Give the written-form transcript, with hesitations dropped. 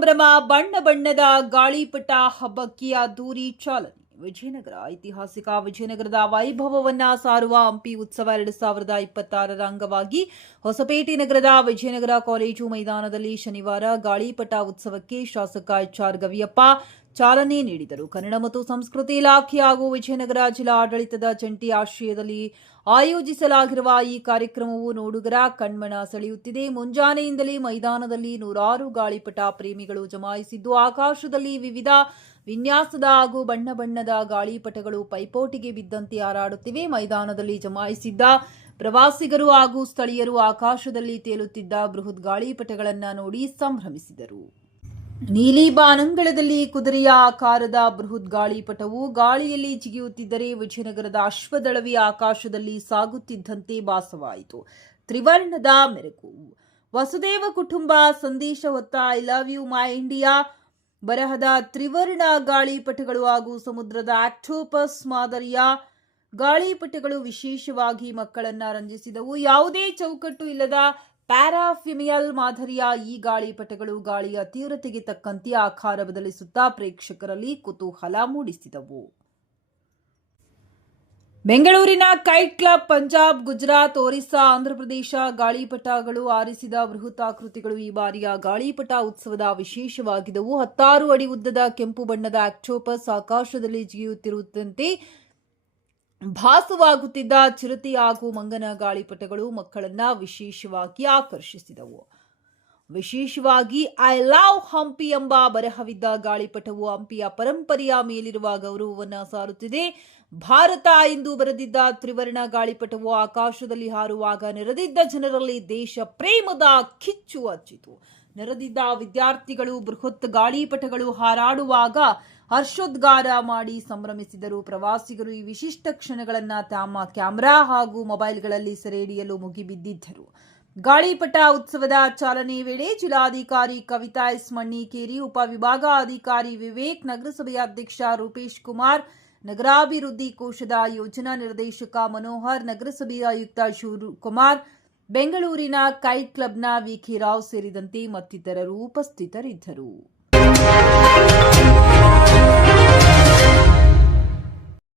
ಸಂಭ್ರಮ, ಬಣ್ಣ ಬಣ್ಣದ ಗಾಳಿಪಟ ಹಬ್ಬಕ್ಕೆ ಅದ್ದೂರಿ ಚಾಲನೆ. ವಿಜಯನಗರ ಐತಿಹಾಸಿಕ ವಿಜಯನಗರದ ವೈಭವವನ್ನ ಸಾರುವ ಹಂಪಿ ಉತ್ಸವ 2026ರ ಅಂಗವಾಗಿ ಹೊಸಪೇಟೆ ನಗರದ ವಿಜಯನಗರ ಕಾಲೇಜು ಮೈದಾನದಲ್ಲಿ ಶನಿವಾರ ಗಾಳಿಪಟ ಉತ್ಸವಕ್ಕೆ ಶಾಸಕ ಎಚ್.ಆರ್. ಗವಿಯಪ್ಪ ಚಾಲನೆ ನೀಡಿದರು. ಕನ್ನಡ ಮತ್ತು ಸಂಸ್ಕೃತಿ ಇಲಾಖೆ ಹಾಗೂ ವಿಜಯನಗರ ಜಿಲ್ಲಾ ಆಡಳಿತದ ಜಂಟಿ ಆಶ್ರಯದಲ್ಲಿ ಆಯೋಜಿಸಲಾಗಿರುವ ಈ ಕಾರ್ಯಕ್ರಮವು ನೋಡುಗರ ಕಣ್ಮನ ಸೆಳೆಯುತ್ತಿದೆ. ಮುಂಜಾನೆಯಿಂದಲೇ ಮೈದಾನದಲ್ಲಿ ನೂರಾರು ಗಾಳಿಪಟ ಪ್ರೇಮಿಗಳು ಜಮಾಯಿಸಿದ್ದು, ಆಕಾಶದಲ್ಲಿ ವಿವಿಧ ವಿನ್ಯಾಸದ ಹಾಗೂ ಬಣ್ಣ ಬಣ್ಣದ ಗಾಳಿಪಟಗಳು ಪೈಪೋಟಿಗೆ ಬಿದ್ದಂತೆ ಹಾರಾಡುತ್ತಿವೆ. ಮೈದಾನದಲ್ಲಿ ಜಮಾಯಿಸಿದ್ದ ಪ್ರವಾಸಿಗರು ಹಾಗೂ ಸ್ಥಳೀಯರು ಆಕಾಶದಲ್ಲಿ ತೇಲುತ್ತಿದ್ದ ಬೃಹತ್ ಗಾಳಿಪಟಗಳನ್ನು ನೋಡಿ ಸಂಭ್ರಮಿಸಿದರು. ನೀಲಿ ಬಾನಂಗಳದಲ್ಲಿ ಕುದುರೆಯ ಆಕಾರದ ಬೃಹತ್ ಗಾಳಿಪಟವು ಗಾಳಿಯಲ್ಲಿ ಜಿಗಿಯುತ್ತಿದ್ದರೆ ವಿಜಯನಗರದ ಅಶ್ವದಳವಿ ಆಕಾಶದಲ್ಲಿ ಸಾಗುತ್ತಿದ್ದಂತೆ ಭಾಸವಾಯಿತು. ತ್ರಿವರ್ಣದ ಮೆರುಗು, ವಸುದೇವ ಕುಟುಂಬ ಸಂದೇಶ ಹೊತ್ತ I love you my India ಬರಹದ ತ್ರಿವರ್ಣ ಗಾಳಿಪಟಗಳು ಹಾಗೂ ಸಮುದ್ರದ ಆಕ್ಟೋಪಸ್ ಮಾದರಿಯ ಗಾಳಿಪಟಗಳು ವಿಶೇಷವಾಗಿ ಮಕ್ಕಳನ್ನ ರಂಜಿಸಿದವು. ಯಾವುದೇ ಚೌಕಟ್ಟು ಇಲ್ಲದ ಪ್ಯಾರಾಫಿಮಿಯಲ್ ಮಾದರಿಯ ಈ ಗಾಳಿಪಟಗಳು ಗಾಳಿಯ ತೀವ್ರತೆಗೆ ತಕ್ಕಂತೆ ಆಕಾರ ಬದಲಿಸುತ್ತಾ ಪ್ರೇಕ್ಷಕರಲ್ಲಿ ಕುತೂಹಲ ಮೂಡಿಸಿದವು. ಬೆಂಗಳೂರಿನ ಕೈಟ್ ಕ್ಲಬ್, ಪಂಜಾಬ್, ಗುಜರಾತ್, ಒರಿಸ್ಸಾ, ಆಂಧ್ರಪ್ರದೇಶ ಗಾಳಿಪಟಗಳು ಆರಿಸಿದ ಬೃಹತ್ ಆಕೃತಿಗಳು ಈ ಬಾರಿಯ ಗಾಳಿಪಟ ಉತ್ಸವದ ವಿಶೇಷವಾಗಿದ್ದವು. 16 ಅಡಿ ಉದ್ದದ ಕೆಂಪು ಬಣ್ಣದ ಆಕ್ಟೋಪಸ್, ಆಕಾಶದಲ್ಲಿ ಜಿಗಿಯುತ್ತಿರುವಂತೆ ಭಾಸವಾಗುತ್ತಿದ್ದ ಚಿರತೆ ಹಾಗೂ ಮಂಗನ ಗಾಳಿಪಟಗಳು ಮಕ್ಕಳನ್ನ ವಿಶೇಷವಾಗಿ ಆಕರ್ಷಿಸಿದವು. ವಿಶೇಷವಾಗಿ ಐ ಲವ್ ಹಂಪಿ ಎಂಬ ಬರಹವಿದ್ದ ಗಾಳಿಪಟವು ಹಂಪಿಯ ಪರಂಪರೆಯ ಮೇಲಿರುವ ಗೌರವವನ್ನು ಸಾರುತ್ತಿದೆ. ಭಾರತ ಎಂದು ಬರೆದಿದ್ದ ತ್ರಿವರ್ಣ ಗಾಳಿಪಟವು ಆಕಾಶದಲ್ಲಿ ಹಾರುವಾಗ ನೆರೆದಿದ್ದ ಜನರಲ್ಲಿ ದೇಶ ಪ್ರೇಮದ ಕಿಚ್ಚು ಹಚ್ಚಿತು. ನೆರೆದಿದ್ದ ವಿದ್ಯಾರ್ಥಿಗಳು ಬೃಹತ್ ಗಾಳಿಪಟಗಳು ಹಾರಾಡುವಾಗ ಹರ್ಷೋದ್ಗಾರ ಮಾಡಿ ಸಂಭ್ರಮಿಸಿದರು. ಪ್ರವಾಸಿಗರು ಈ ವಿಶಿಷ್ಟ ಕ್ಷಣಗಳನ್ನು ತಮ್ಮ ಕ್ಯಾಮೆರಾ ಹಾಗೂ ಮೊಬೈಲ್ಗಳಲ್ಲಿ ಸೆರೆ ಹಿಡಿಯಲು ಮುಗಿಬಿದ್ದಿದ್ದರು. ಗಾಳಿಪಟ ಉತ್ಸವದ ಚಾಲನೆ ವೇಳೆ ಜಿಲ್ಲಾಧಿಕಾರಿ ಕವಿತಾ ಎಸ್ ಮಣ್ಣಿಕೇರಿ, ಉಪವಿಭಾಗಾಧಿಕಾರಿ ವಿವೇಕ್, ನಗರಸಭೆಯ ಅಧ್ಯಕ್ಷ ರೂಪೇಶ್ ಕುಮಾರ್, ನಗರಾಭಿವೃದ್ಧಿ ಕೋಶದ ಯೋಜನಾ ನಿರ್ದೇಶಕ ಮನೋಹರ್, ನಗರಸಭೆಯ ಆಯುಕ್ತ ಶಿವಕುಮಾರ್, ಬೆಂಗಳೂರಿನ ಕೈಟ್ ಕ್ಲಬ್ನ ವಿ.ಕೆ. ರಾವ್ ಸೇರಿದಂತೆ ಮತ್ತಿತರರು ಉಪಸ್ಥಿತರಿದ್ದರು.